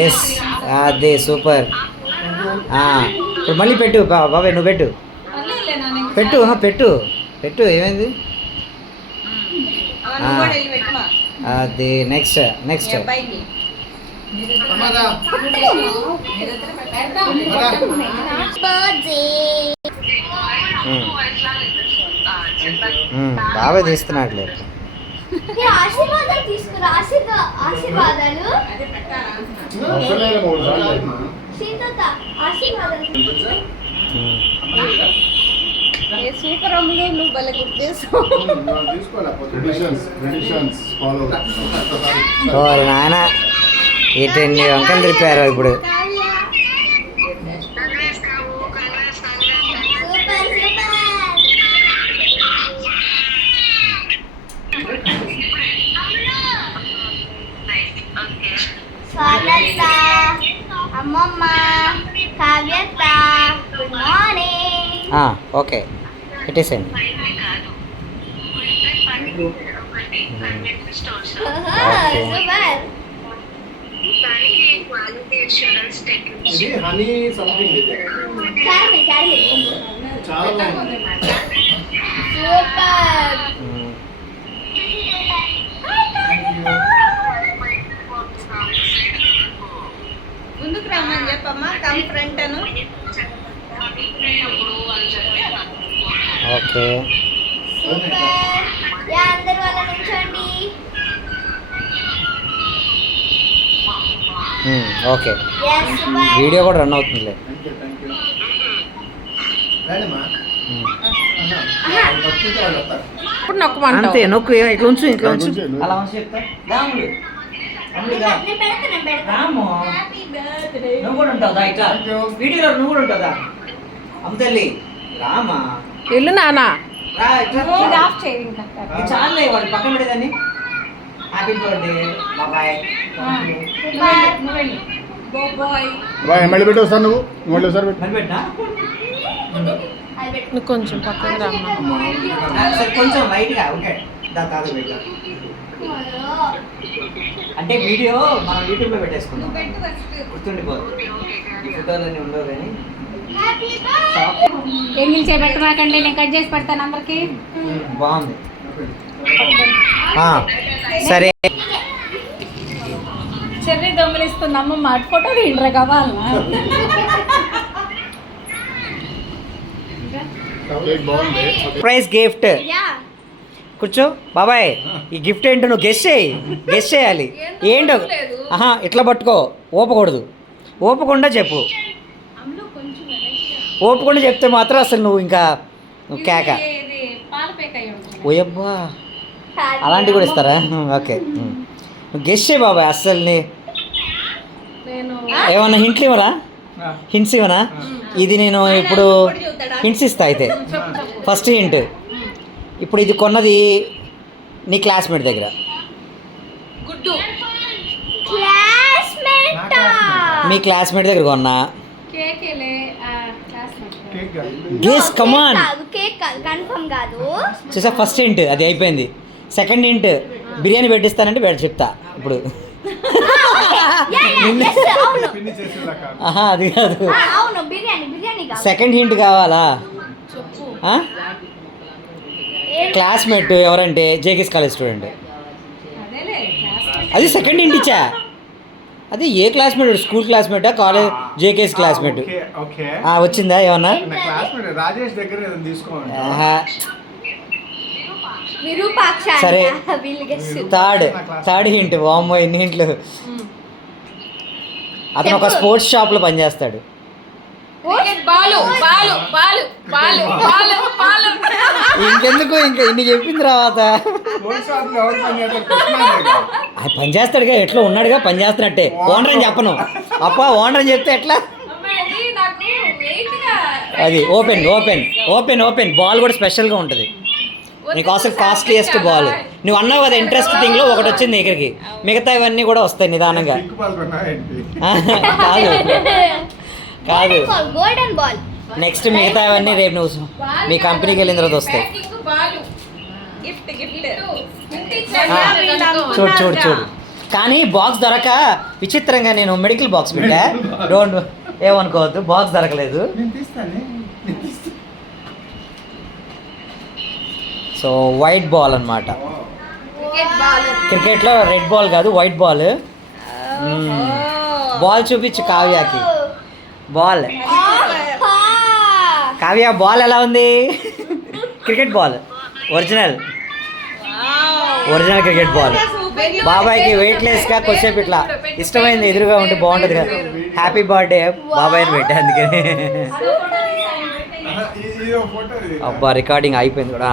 Yes, అదే super. ఇప్పుడు మళ్ళీ పెట్టు బాబాయ్, నువ్వు పెట్టు పెట్టు పెట్టు పెట్టు. ఏమైంది? అది నెక్స్ట్ నెక్స్ట్. బాబాయ్ తీస్తున్నాడులే. సూపర్ అమ్ములు, నువ్వు భలే గుర్తు చేస్తావు. నాన్న ఏంటండి వంకలు తిప్పారు ఇప్పుడు. అమ్మమ్మ, కావ్యత, గుడ్ మార్నింగ్. ఓకే, పెట్టేసేయండి. ముందుకు రమ్మని చెప్పమ్మా, కమ్ ఫ్రంట్ అను. ఓకే, అందరు వాళ్ళ నుంచోండి. ఓకే, వీడియో కూడా రన్ అవుతుందిలే. అంతే, నొక్కు. ఇట్లా ఉంచు, ఇట్లా ఉంచు. అలా ఉంచు చెప్తా. నువ్వు కూడా ఉంటావుదా ఇట్లా వీడియోలో? నువ్వు కూడా ఉంటావుదా? అమ్మతల్లి రామా, ఇల్లు నానా చాలే వాళ్ళు పక్కన పెట్టేదాన్ని. హ్యాపీ బర్త్డే బాబాయ్. మళ్ళీ పెట్టు సార్, నువ్వు మళ్ళీ ఒకసారి పెట్టు. మరి పెట్టా కొంచెం పక్కన రమ్మా. కొంచెం లైట్గా. ఓకే, కాదు పెట్టా. అంటే వీడియో మనం యూట్యూబ్లో పెట్టేసుకున్నాం, గుర్తుండిపోదు. ఈ ఫోటోలన్నీ ఉండవు కానీ. ఎంగిల్ చేయబెట్టమాకండి, నేను కట్ చేసి పెడతాను అందరికి. బాగుంది. సరే, చెర్రీ దొంగలిస్తుంది అమ్మమ్మ. ఫోటో తీయండిరా కావాలన్నా. Surprise gift. కూర్చో బాబాయ్. ఈ గిఫ్ట్ ఏంటో నువ్వు గెస్ చేయి. గెస్ చేయాలి ఏంటో. ఇట్లా పట్టుకో, ఊపకూడదు. ఊపకుండా చెప్పు. ఊపకుండా చెప్తే మాత్రం అసలు నువ్వు ఇంకా కేక. ఓయబ్బా, అలాంటివి కూడా ఇస్తారా? ఓకే, నువ్వు గెస్ చేయి బాబాయ్. అస్సలు ఏమన్నా హింట్లు ఇవ్వరా? హింట్స్ ఇవ్వనా? ఇది నేను ఇప్పుడు హింట్స్ ఇస్తా. అయితే ఫస్ట్ హింట్, ఇప్పుడు ఇది కొన్నది నీ క్లాస్మేట్ దగ్గర. మీ క్లాస్మేట్ దగ్గర కొన్నా. Guess, come on. చూసా, ఫస్ట్ హింట్ అది అయిపోయింది. సెకండ్ హింట్, బిర్యానీ పెట్టిస్తానంటే చెప్తా ఇప్పుడు. అది కాదు, సెకండ్ హింట్ కావాలా? క్లాస్మేట్ ఎవరంటే జేకేఎస్ కాలేజ్ స్టూడెంట్. అది సెకండ్ హింట్ ఇచ్చా. అది ఏ క్లాస్మేట్? స్కూల్ క్లాస్మేటా, కాలేజ్ జేకేఎస్ క్లాస్మేట్? వచ్చిందా ఏమన్నా? సరే, థర్డ్ హింట్. వామ్మో, ఎన్ని హింట్లు. అతను ఒక స్పోర్ట్స్ షాప్లో పనిచేస్తాడు. ఇంకెందుకు, ఇంకా ఇన్ని చెప్పిన తర్వాత పనిచేస్తాడుగా, ఎట్లా ఉన్నాడుగా, పనిచేస్తున్నట్టే. ఓనర్ అని చెప్పను అప్ప, ఓనర్ అని చెప్తే ఎట్లా? అది open open open open. Ball కూడా స్పెషల్గా ఉంటుంది నీకోసం, కాస్ట్లీయెస్ట్ బాల్. నువ్వు అన్నావు కదా ఇంట్రెస్ట్ థింగ్లో ఒకటి వచ్చింది దగ్గరికి, మిగతా ఇవన్నీ కూడా వస్తాయి నిదానంగా. కాదు కాదు, నెక్స్ట్ మిగతా ఇవన్నీ రేపు నువ్వు మీ కంపెనీకి వెళ్ళిన తర్వాత వస్తాయి. చూడు చూడు చూడు, కానీ బాక్స్ దొరక విచిత్రంగా నేను మెడికల్ బాక్స్ పెట్టా డోంట్ ఏమనుకోవద్దు, బాక్స్ దొరకలేదు. సో వైట్ బాల్ అన్నమాట. Cricket ball. క్రికెట్లో రెడ్ బాల్ కాదు, వైట్ బాల్. బాల్ చూపించు కావ్యకి. బాల్ కావ్య, బాల్ ఎలా ఉంది? Cricket ball, original cricket ball. బాబాయ్కి వెయిట్లెస్గా కొద్దిసేపు ఇట్లా ఇష్టమైంది ఎదురుగా ఉంటే బాగుంటుంది కదా. హ్యాపీ బర్త్డే బాబాయ్ని పెట్టా అందుకని. అబ్బా రికార్డింగ్ అయిపోయింది కూడా.